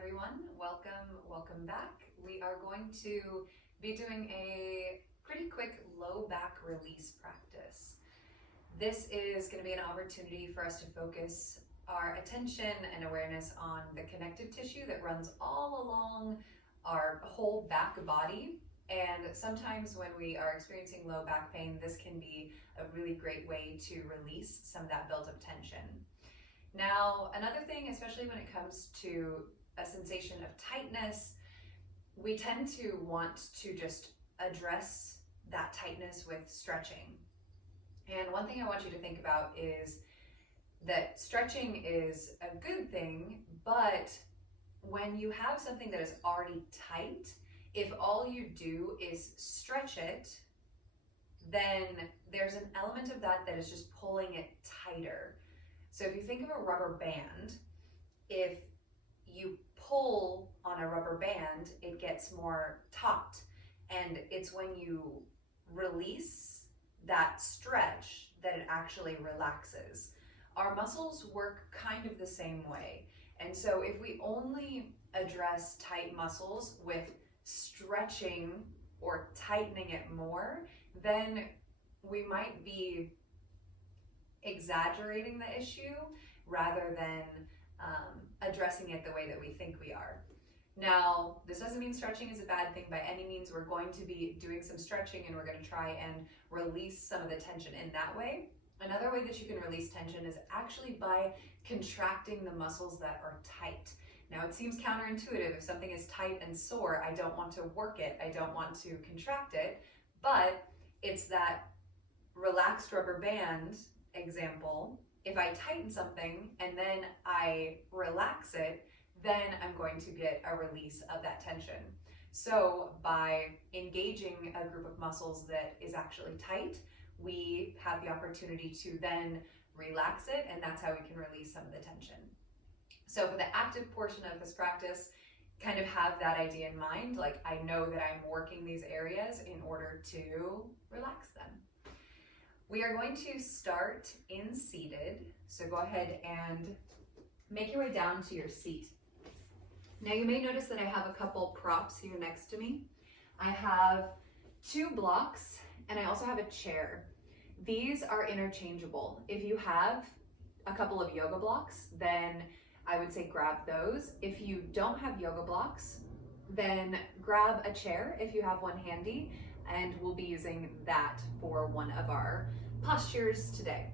everyone. Welcome back. We are going to be doing a pretty quick low back release practice. This is going to be an opportunity for us to focus our attention and awareness on the connective tissue that runs all along our whole back body. And sometimes when we are experiencing low back pain, this can be a really great way to release some of that built up tension. Now, another thing, especially when it comes to a sensation of tightness, we tend to want to just address that tightness with stretching. And one thing I want you to think about is that stretching is a good thing, but when you have something that is already tight, if all you do is stretch it, then there's an element of that is just pulling it tighter. So if you think of a rubber band, if you pull on a rubber band, it gets more taut. And it's when you release that stretch that it actually relaxes. Our muscles work kind of the same way. And so if we only address tight muscles with stretching or tightening it more, then we might be exaggerating the issue rather than addressing it the way that we think we are. Now, this doesn't mean stretching is a bad thing by any means. We're going to be doing some stretching and we're going to try and release some of the tension in that way. Another way that you can release tension is actually by contracting the muscles that are tight. Now, it seems counterintuitive. If something is tight and sore, I don't want to work it. I don't want to contract it, but it's that relaxed rubber band example. If I tighten something and then I relax it, then I'm going to get a release of that tension. So by engaging a group of muscles that is actually tight, we have the opportunity to then relax it, and that's how we can release some of the tension. So for the active portion of this practice, kind of have that idea in mind, like I know that I'm working these areas in order to relax them. We are going to start in seated, so go ahead and make your way down to your seat. Now you may notice that I have a couple props here next to me. I have 2 blocks and I also have a chair. These are interchangeable. If you have a couple of yoga blocks, then I would say grab those. If you don't have yoga blocks, then grab a chair if you have one handy, and we'll be using that for one of our postures today.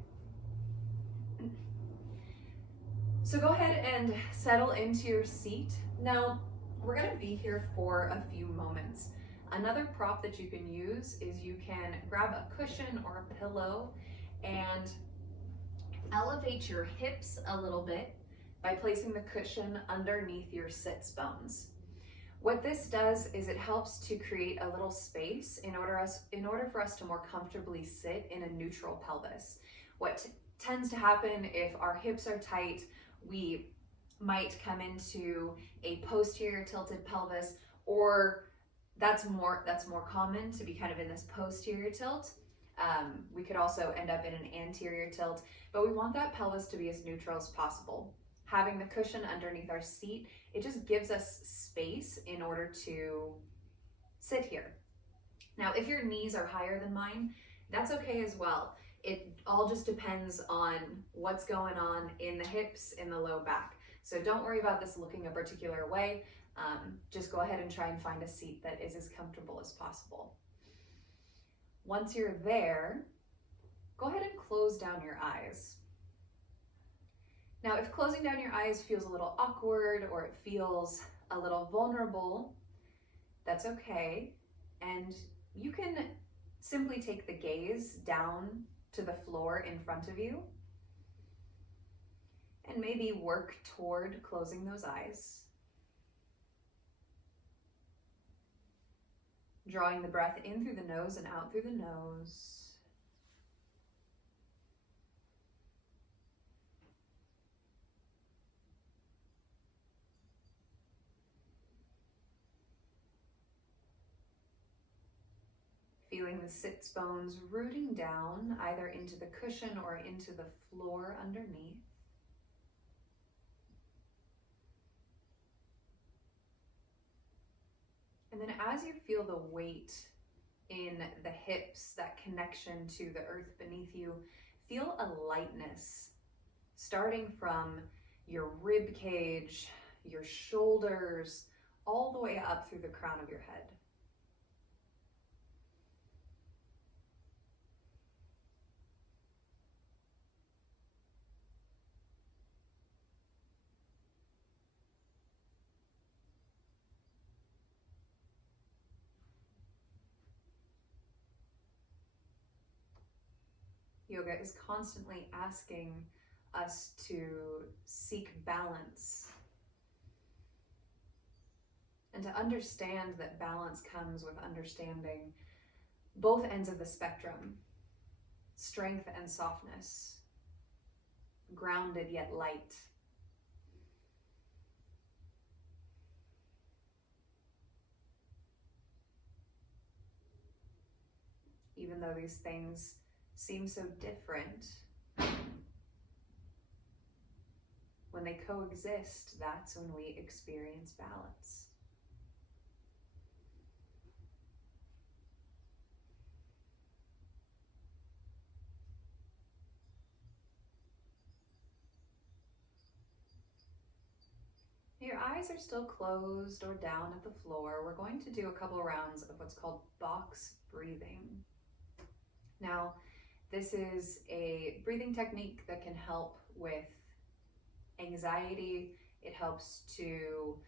So go ahead and settle into your seat. Now, we're going to be here for a few moments. Another prop that you can use is you can grab a cushion or a pillow and elevate your hips a little bit by placing the cushion underneath your sits bones. What this does is it helps to create a little space in order for us to more comfortably sit in a neutral pelvis. What tends to happen if our hips are tight, we might come into a posterior tilted pelvis, or that's more common to be kind of in this posterior tilt. We could also end up in an anterior tilt, but we want that pelvis to be as neutral as possible. Having the cushion underneath our seat, it just gives us space in order to sit here. Now, if your knees are higher than mine, that's okay as well. It all just depends on what's going on in the hips, in the low back. So don't worry about this looking a particular way. Just go ahead and try and find a seat that is as comfortable as possible. Once you're there, go ahead and close down your eyes. Now, if closing down your eyes feels a little awkward or it feels a little vulnerable, that's okay. And you can simply take the gaze down to the floor in front of you and maybe work toward closing those eyes. Drawing the breath in through the nose and out through the nose. Feeling the sits bones rooting down either into the cushion or into the floor underneath. And then as you feel the weight in the hips, that connection to the earth beneath you, feel a lightness starting from your rib cage, your shoulders, all the way up through the crown of your head. Yoga is constantly asking us to seek balance and to understand that balance comes with understanding both ends of the spectrum, strength and softness, grounded yet light. Even though these things seem so different, when they coexist, that's when we experience balance. Your eyes are still closed or down at the floor. We're going to do a couple rounds of what's called box breathing. Now, this is a breathing technique that can help with anxiety. It helps to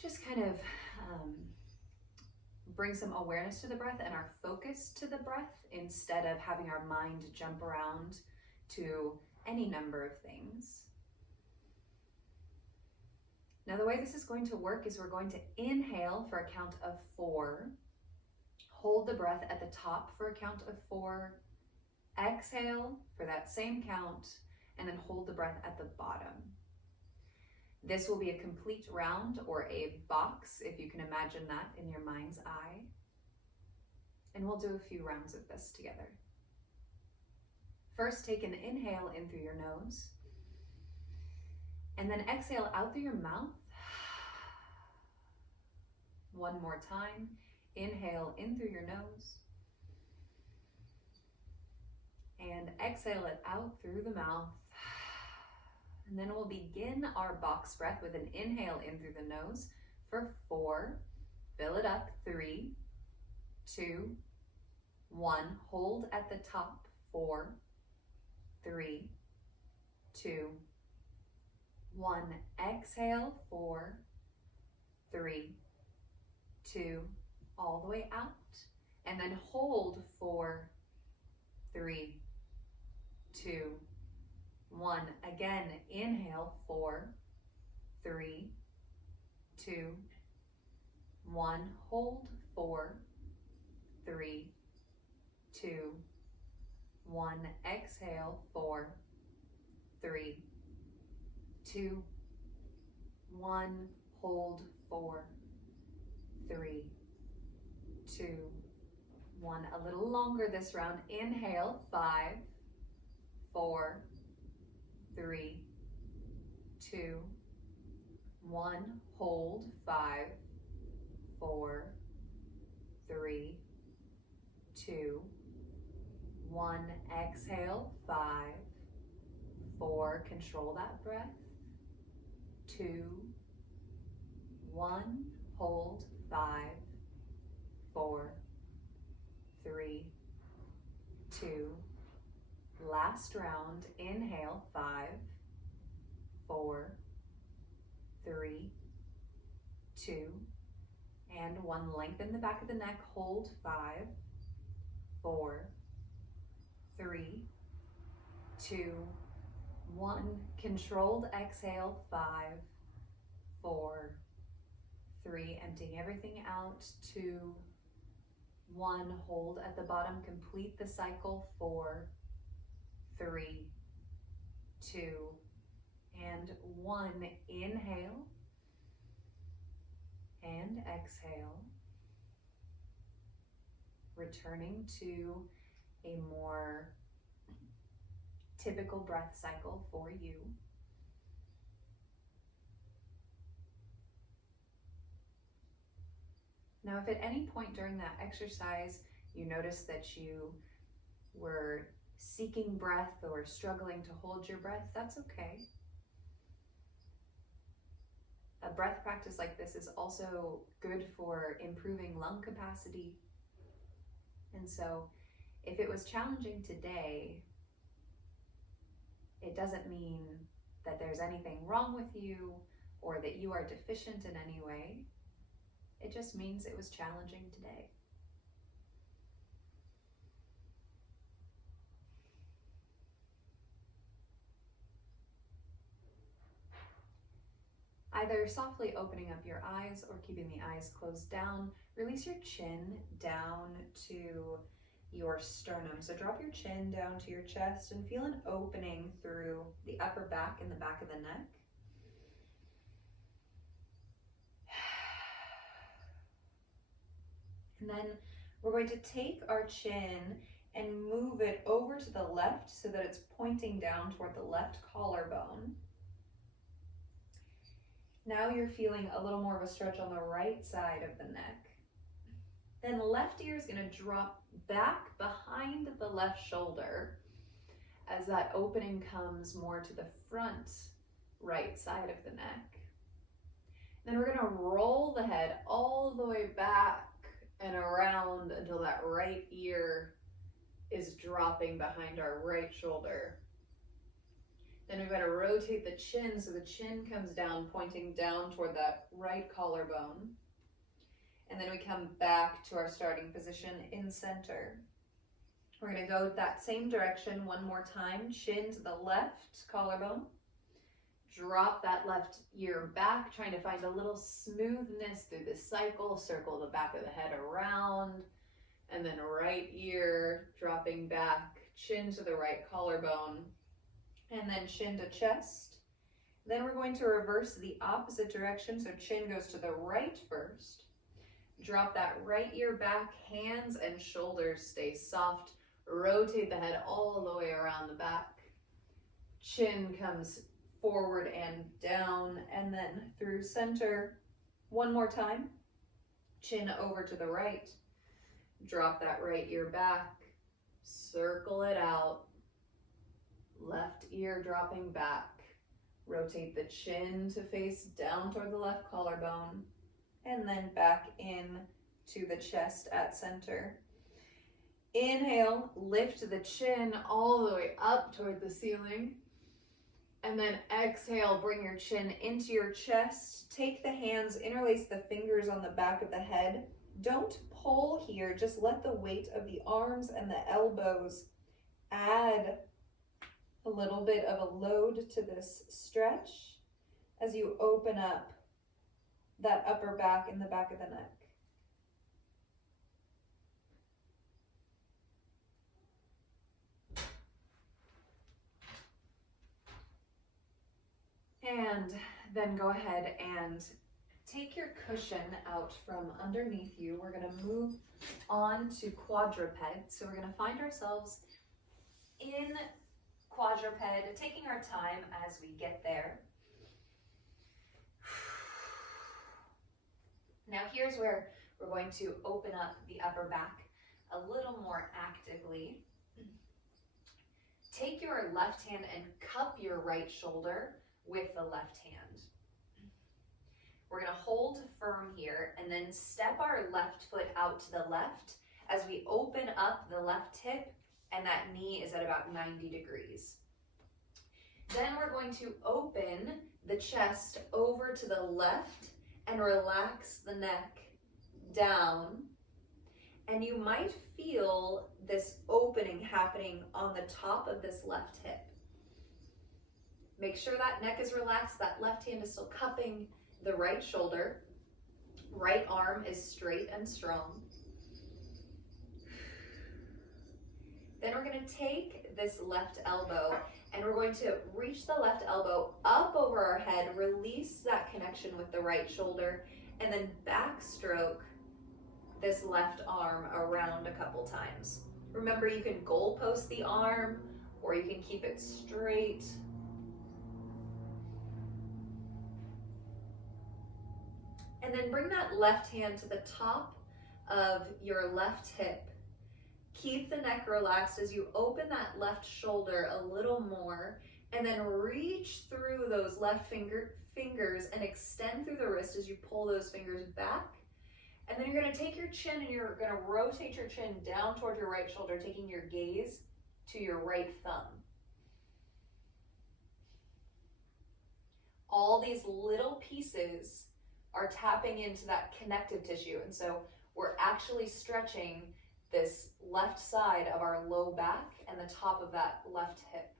just kind of bring some awareness to the breath and our focus to the breath instead of having our mind jump around to any number of things. Now, the way this is going to work is we're going to inhale for a count of 4, hold the breath at the top for a count of 4, exhale for that same count, and then hold the breath at the bottom. This will be a complete round, or a box, if you can imagine that in your mind's eye. And we'll do a few rounds of this together. First, take an inhale in through your nose, and then exhale out through your mouth. One more time. Inhale in through your nose, and exhale it out through the mouth. And then we'll begin our box breath with an inhale in through the nose for 4. Fill it up. 3, 2, 1. Hold at the top. 4, 3, 2, 1. Exhale. 4, 3, 2, all the way out. And then hold. 4, 3, 2, 1. Again, inhale. 4, 3, 2, 1. Hold. 4, 3, 2, 1. Exhale. 4, 3, 2, 1. Hold. 4, 3, 2, 1. A little longer this round. Inhale. 5, 4, 3, 2, 1. Hold. 5, 4, 3, 2, 1. Exhale. 5, 4. Control that breath. 2, 1. Hold. 5, 4, 3, 2. Last round. Inhale. 5, 4, 3, 2, and 1. Lengthen the back of the neck. Hold. 5, 4, 3, 2, 1. Controlled exhale. 5, 4, 3. Emptying everything out. 2, 1. Hold at the bottom. Complete the cycle. 4, 3, 2, and 1. Inhale and exhale. Returning to a more typical breath cycle for you. Now, if at any point during that exercise you notice that you were seeking breath or struggling to hold your breath, that's okay. A breath practice like this is also good for improving lung capacity. And so if it was challenging today, it doesn't mean that there's anything wrong with you or that you are deficient in any way. It just means it was challenging today. Either softly opening up your eyes or keeping the eyes closed down, release your chin down to your sternum. So drop your chin down to your chest and feel an opening through the upper back and the back of the neck. And then we're going to take our chin and move it over to the left so that it's pointing down toward the left collarbone. Now you're feeling a little more of a stretch on the right side of the neck. Then the left ear is going to drop back behind the left shoulder as that opening comes more to the front right side of the neck. Then we're going to roll the head all the way back and around until that right ear is dropping behind our right shoulder. Then we've got to rotate the chin so the chin comes down, pointing down toward that right collarbone. And then we come back to our starting position in center. We're going to go that same direction one more time, chin to the left collarbone. Drop that left ear back, trying to find a little smoothness through the cycle. Circle the back of the head around. And then right ear dropping back, chin to the right collarbone. And then chin to chest. Then we're going to reverse the opposite direction, so chin goes to the right first. Drop that right ear back, hands and shoulders stay soft. Rotate the head all the way around the back. Chin comes forward and down, and then through center. One more time. Chin over to the right. Drop that right ear back. Circle it out. Left ear dropping back. Rotate the chin to face down toward the left collarbone, and then back in to the chest at center. Inhale, lift the chin all the way up toward the ceiling. And then exhale, bring your chin into your chest. Take the hands, interlace the fingers on the back of the head. Don't pull here, just let the weight of the arms and the elbows add a little bit of a load to this stretch as you open up that upper back and the back of the neck. And then go ahead and take your cushion out from underneath you. We're going to move on to quadruped. So we're going to find ourselves in quadruped, taking our time as we get there. Now here's where we're going to open up the upper back a little more actively. Take your left hand and cup your right shoulder with the left hand. We're going to hold firm here and then step our left foot out to the left as we open up the left hip, and that knee is at about 90 degrees. Then we're going to open the chest over to the left and relax the neck down. And you might feel this opening happening on the top of this left hip. Make sure that neck is relaxed, that left hand is still cupping the right shoulder. Right arm is straight and strong. Then we're going to take this left elbow and we're going to reach the left elbow up over our head, release that connection with the right shoulder, and then backstroke this left arm around a couple times. Remember, you can goalpost the arm or you can keep it straight. And then bring that left hand to the top of your left hip. Keep the neck relaxed as you open that left shoulder a little more, and then reach through those left fingers and extend through the wrist as you pull those fingers back. And then you're going to take your chin and you're going to rotate your chin down toward your right shoulder, taking your gaze to your right thumb. All these little pieces are tapping into that connective tissue. And so we're actually stretching this left side of our low back and the top of that left hip.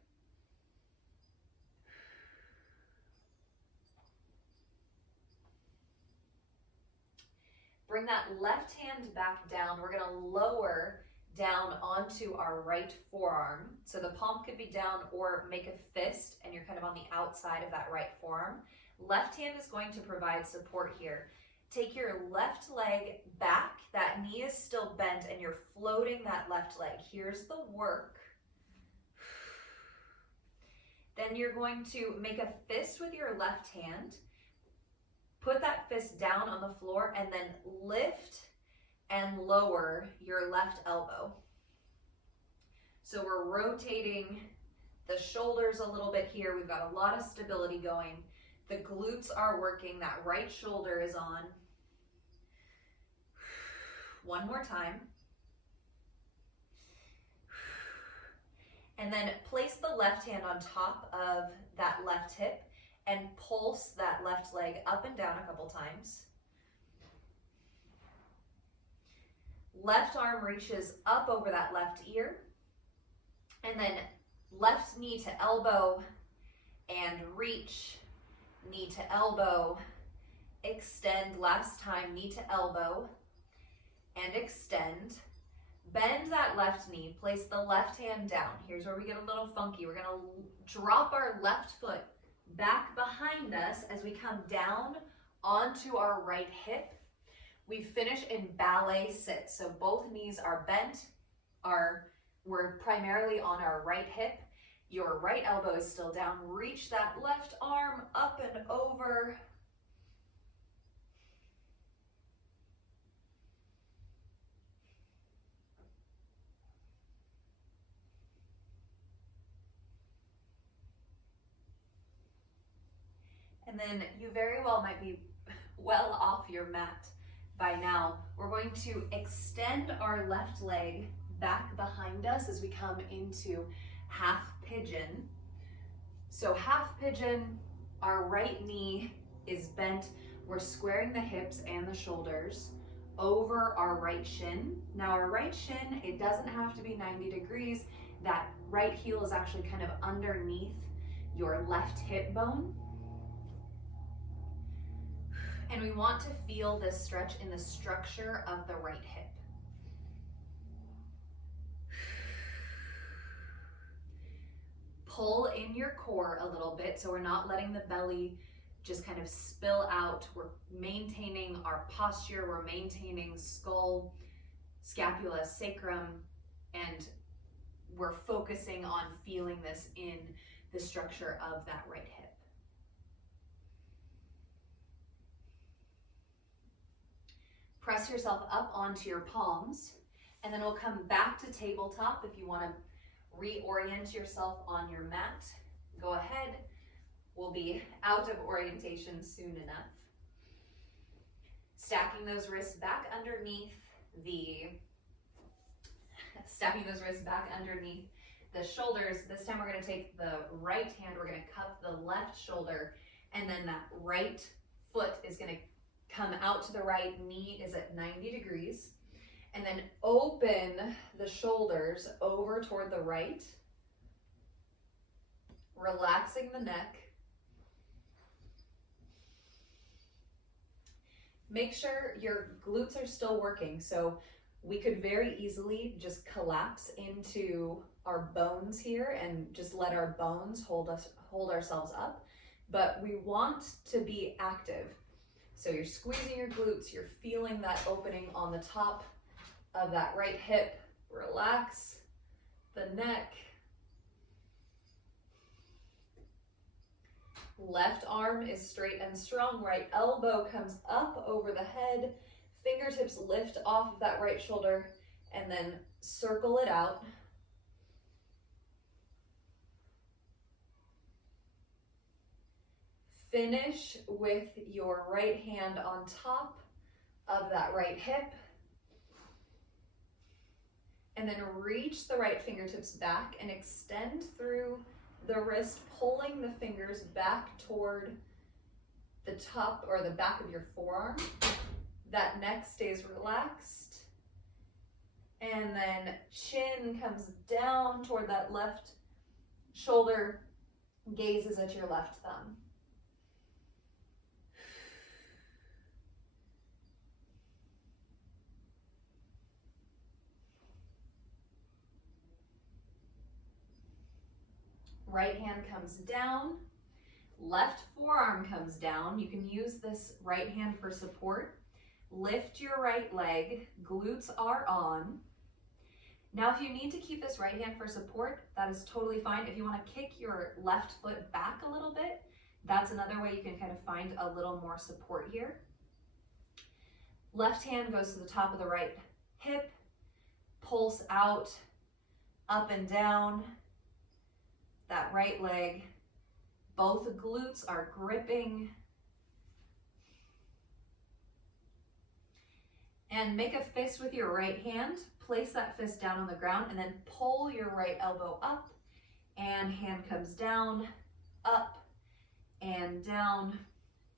Bring that left hand back down. We're going to lower down onto our right forearm. So the palm could be down, or make a fist and you're kind of on the outside of that right forearm. Left hand is going to provide support here. Take your left leg back. That knee is still bent and you're floating that left leg. Here's the work. Then you're going to make a fist with your left hand. Put that fist down on the floor and then lift and lower your left elbow. So we're rotating the shoulders a little bit here. We've got a lot of stability going. The glutes are working. That right shoulder is on. One more time. And then place the left hand on top of that left hip and pulse that left leg up and down a couple times. Left arm reaches up over that left ear. And then left knee to elbow and reach, knee to elbow, extend, last time, knee to elbow and extend. Bend that left knee, place the left hand down. Here's where we get a little funky. We're gonna drop our left foot back behind us as we come down onto our right hip. We finish in ballet sit. So both knees are bent. We're primarily on our right hip. Your right elbow is still down. Reach that left arm up and over. And then you very well might be well off your mat by now. We're going to extend our left leg back behind us as we come into half pigeon. So half pigeon, our right knee is bent. We're squaring the hips and the shoulders over our right shin. Now our right shin, it doesn't have to be 90 degrees. That right heel is actually kind of underneath your left hip bone. And we want to feel this stretch in the structure of the right hip. Pull in your core a little bit so we're not letting the belly just kind of spill out. We're maintaining our posture, we're maintaining skull, scapula, sacrum, and we're focusing on feeling this in the structure of that right hip. Press yourself up onto your palms, and then we'll come back to tabletop. If you want to reorient yourself on your mat, go ahead. We'll be out of orientation soon enough. Stacking those wrists back underneath the shoulders. This time we're going to take the right hand, we're going to cup the left shoulder, and then that right foot is going to come out to the right, knee is at 90 degrees, and then open the shoulders over toward the right, relaxing the neck. Make sure your glutes are still working. So we could very easily just collapse into our bones here and just let our bones hold ourselves up, but we want to be active. So you're squeezing your glutes, you're feeling that opening on the top of that right hip. Relax the neck. Left arm is straight and strong, right elbow comes up over the head, Fingertips lift off of that right shoulder and then circle it out. Finish with your right hand on top of that right hip. And then reach the right fingertips back and extend through the wrist, pulling the fingers back toward the top or the back of your forearm. That neck stays relaxed. And then chin comes down toward that left shoulder, gazes at your left thumb. Right hand comes down, left forearm comes down. You can use this right hand for support. Lift your right leg, glutes are on. Now, if you need to keep this right hand for support, that is totally fine. If you want to kick your left foot back a little bit, that's another way you can kind of find a little more support here. Left hand goes to the top of the right hip, pulse out, up and down. That right leg, both glutes are gripping. And make a fist with your right hand. Place that fist down on the ground and then pull your right elbow up and hand comes down, up and down.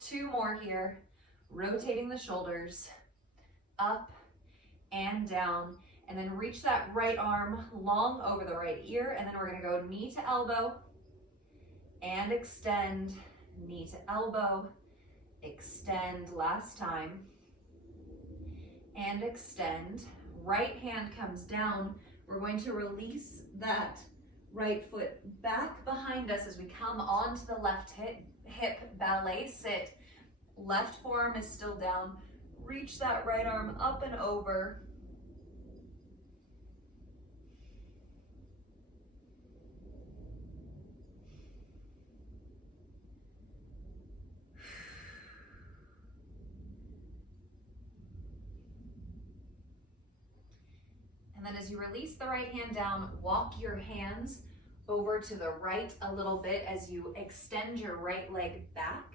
2 more here. Rotating the shoulders, up and down. And then reach that right arm long over the right ear. And then we're gonna go knee to elbow and extend, knee to elbow, extend, last time, and extend. Right hand comes down. We're going to release that right foot back behind us as we come onto the left hip, ballet sit. Left forearm is still down. Reach that right arm up and over. And then as you release the right hand down, walk your hands over to the right a little bit as you extend your right leg back,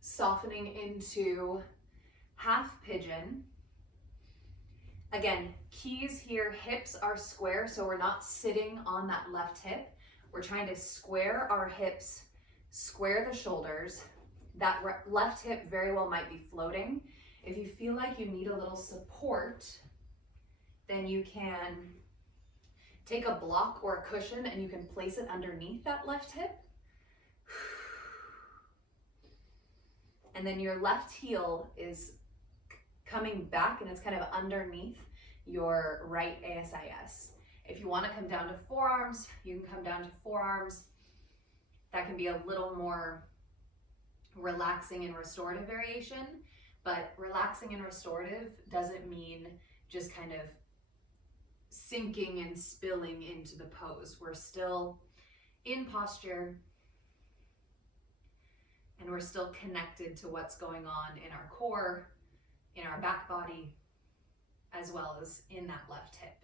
softening into half pigeon. Again, keys here, hips are square, so we're not sitting on that left hip. We're trying to square our hips, square the shoulders. That left hip very well might be floating. If you feel like you need a little support, then you can take a block or a cushion and you can place it underneath that left hip. And then your left heel is coming back and it's kind of underneath your right ASIS. If you want to come down to forearms, you can come down to forearms. That can be a little more relaxing and restorative variation, but relaxing and restorative doesn't mean just kind of sinking and spilling into the pose. We're still in posture and we're still connected to what's going on in our core, in our back body, as well as in that left hip.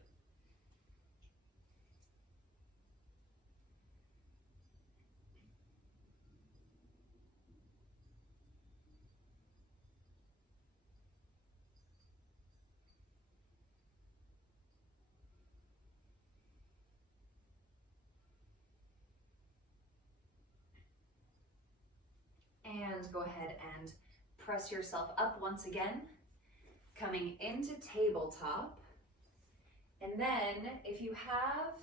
And go ahead and press yourself up once again, coming into tabletop. And then if you have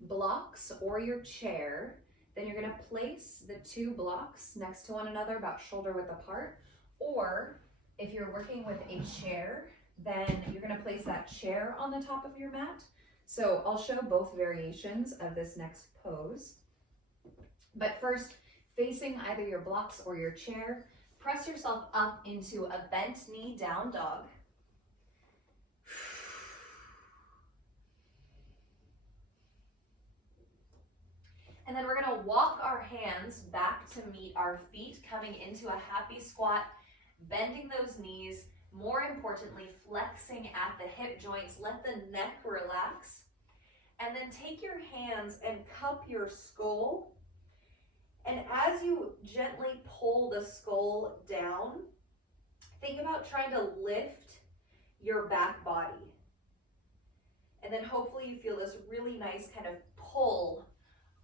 blocks or your chair, then you're gonna place the 2 blocks next to one another about shoulder width apart. Or if you're working with a chair, then you're gonna place that chair on the top of your mat. So I'll show both variations of this next pose. But first, facing either your blocks or your chair, press yourself up into a bent knee down dog. And then we're gonna walk our hands back to meet our feet, coming into a happy squat bending those knees, more importantly, flexing at the hip joints. Let the neck relax. And then take your hands and cup your skull. And as you gently pull the skull down, think about trying to lift your back body. And then hopefully you feel this really nice kind of pull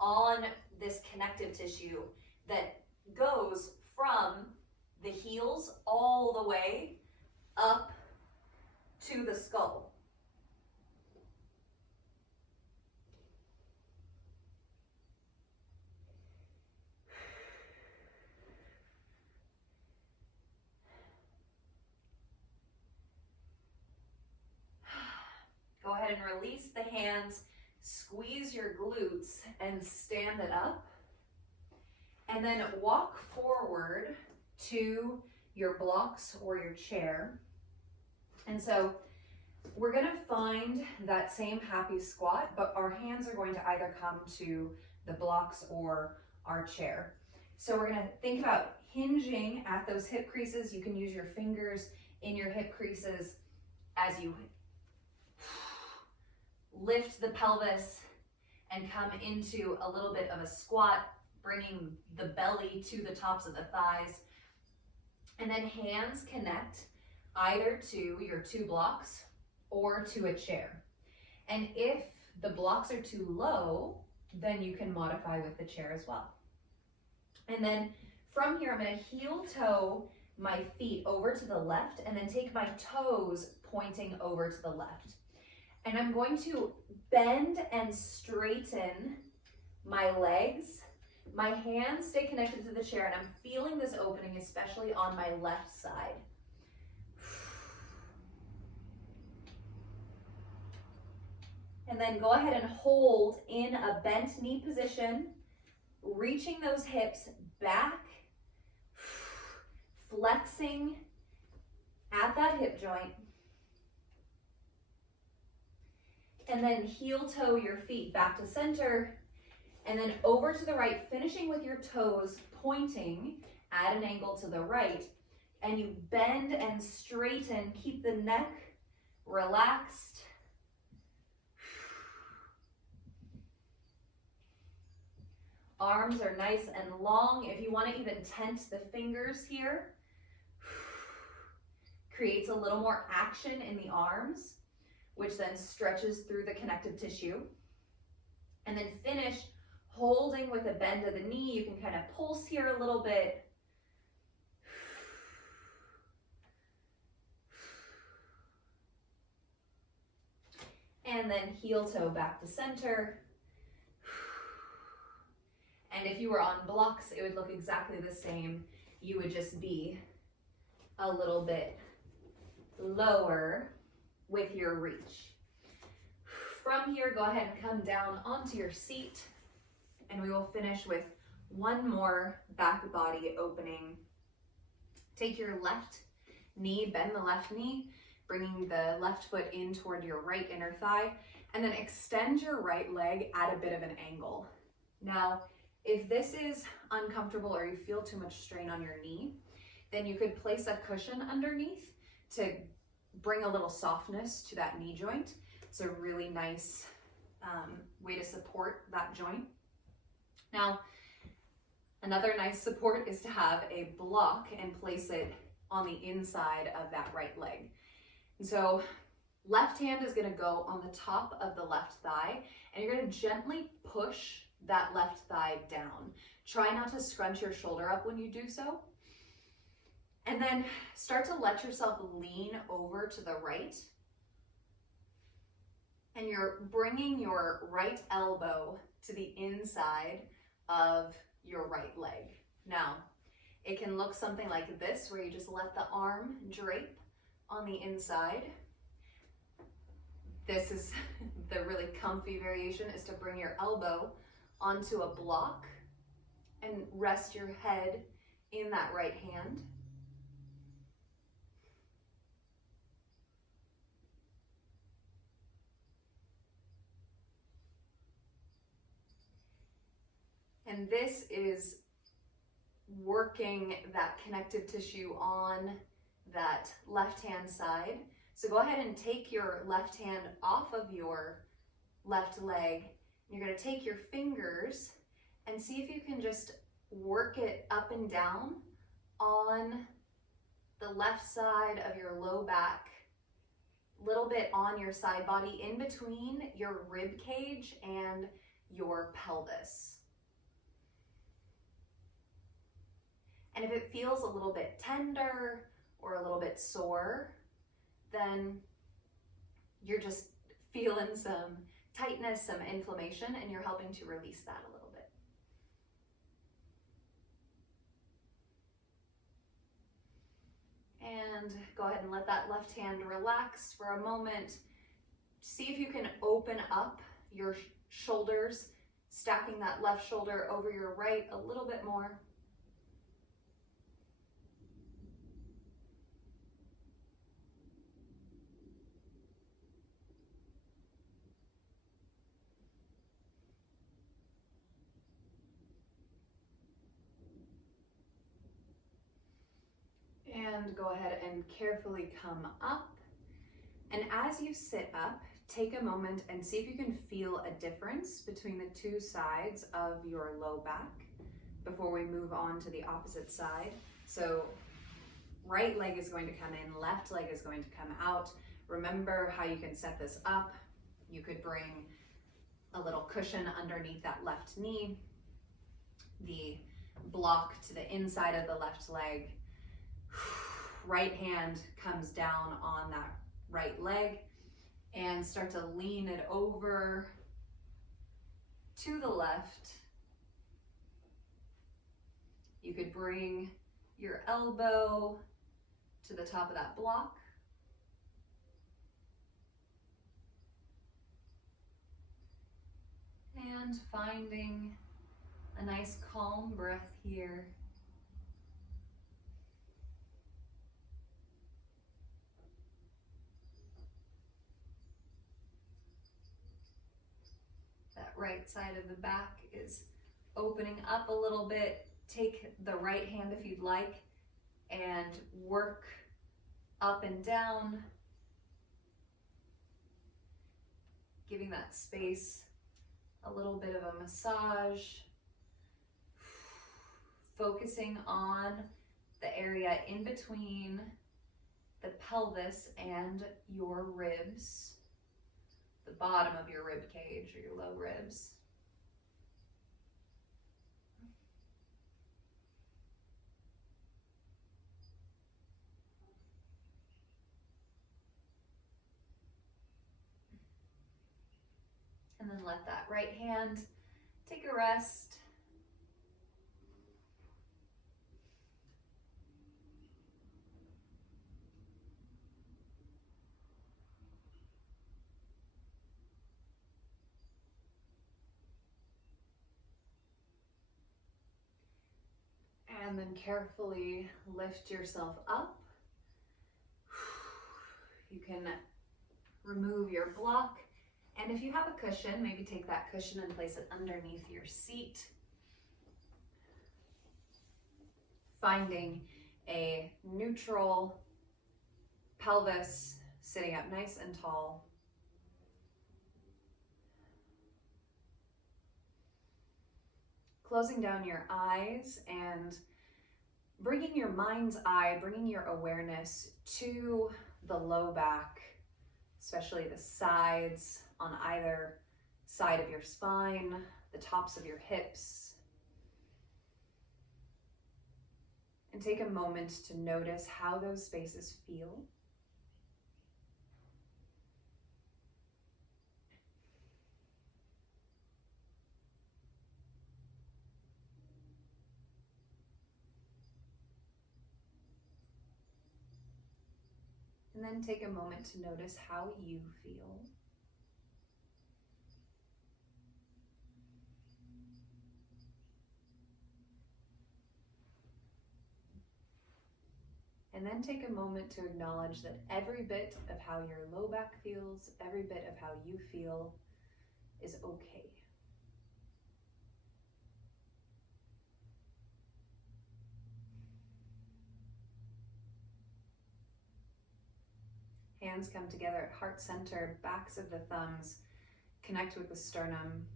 on this connective tissue that goes from the heels all the way up to the skull. Go ahead and release the hands, squeeze your glutes and stand it up. And then walk forward to your blocks or your chair. And so we're gonna find that same happy squat, but our hands are going to either come to the blocks or our chair. So we're gonna think about hinging at those hip creases. You can use your fingers in your hip creases as you lift the pelvis and come into a little bit of a squat, bringing the belly to the tops of the thighs. And then hands connect either to your two blocks or to a chair. And if the blocks are too low, then you can modify with the chair as well. And then from here, I'm gonna heel toe my feet over to the left and then take my toes pointing over to the left. And I'm going to bend and straighten my legs. My hands stay connected to the chair and I'm feeling this opening, especially on my left side. And then go ahead and hold in a bent knee position, reaching those hips back, flexing at that hip joint. And then heel toe your feet back to center and then over to the right, finishing with your toes pointing at an angle to the right. And you bend and straighten, keep the neck relaxed. Arms are nice and long. If you want to even tense the fingers here, creates a little more action in the arms, which then stretches through the connective tissue. And then finish holding with a bend of the knee. You can kind of pulse here a little bit. And then heel toe back to center. And if you were on blocks, it would look exactly the same. You would just be a little bit lower with your reach. From here, go ahead and come down onto your seat, and we will finish with one more back body opening. Take your left knee, bend the left knee, bringing the left foot in toward your right inner thigh, and then extend your right leg at a bit of an angle. Now, if this is uncomfortable or you feel too much strain on your knee, then you could place a cushion underneath to bring a little softness to that knee joint. It's a really nice way to support that joint. Now, another nice support is to have a block and place it on the inside of that right leg. And so left hand is gonna go on the top of the left thigh, and you're gonna gently push that left thigh down. Try not to scrunch your shoulder up when you do so. And then start to let yourself lean over to the right. And you're bringing your right elbow to the inside of your right leg. Now, it can look something like this, where you just let the arm drape on the inside. This is the really comfy variation, is to bring your elbow onto a block and rest your head in that right hand. And this is working that connective tissue on that left-hand side. So go ahead and take your left hand off of your left leg. You're going to take your fingers and see if you can just work it up and down on the left side of your low back, a little bit on your side body, in between your rib cage and your pelvis. And if it feels a little bit tender or a little bit sore, then you're just feeling some tightness, some inflammation, and you're helping to release that a little bit. And go ahead and let that left hand relax for a moment. See if you can open up your shoulders, stacking that left shoulder over your right a little bit more. And go ahead and carefully come up. And as you sit up, take a moment and see if you can feel a difference between the two sides of your low back before we move on to the opposite side. So right leg is going to come in, left leg is going to come out. Remember how you can set this up. You could bring a little cushion underneath that left knee, the block to the inside of the left leg. Right hand comes down on that right leg and start to lean it over to the left. You could bring your elbow to the top of that block. And finding a nice calm breath here. That right side of the back is opening up a little bit. Take the right hand if you'd like and work up and down, giving that space a little bit of a massage, focusing on the area in between the pelvis and your ribs, the bottom of your rib cage or your low ribs. And then let that right hand take a rest. And then carefully lift yourself up. You can remove your block. And if you have a cushion, maybe take that cushion and place it underneath your seat. Finding a neutral pelvis, sitting up nice and tall. Closing down your eyes and bringing your mind's eye, bringing your awareness to the low back, especially the sides on either side of your spine, the tops of your hips. And take a moment to notice how those spaces feel. And then take a moment to notice how you feel. And then take a moment to acknowledge that every bit of how your low back feels, every bit of how you feel is okay. Hands come together at heart center, backs of the thumbs connect with the sternum.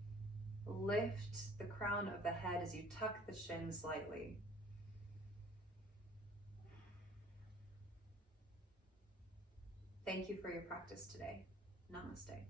Lift the crown of the head as you tuck the shin slightly. Thank you for your practice today. Namaste.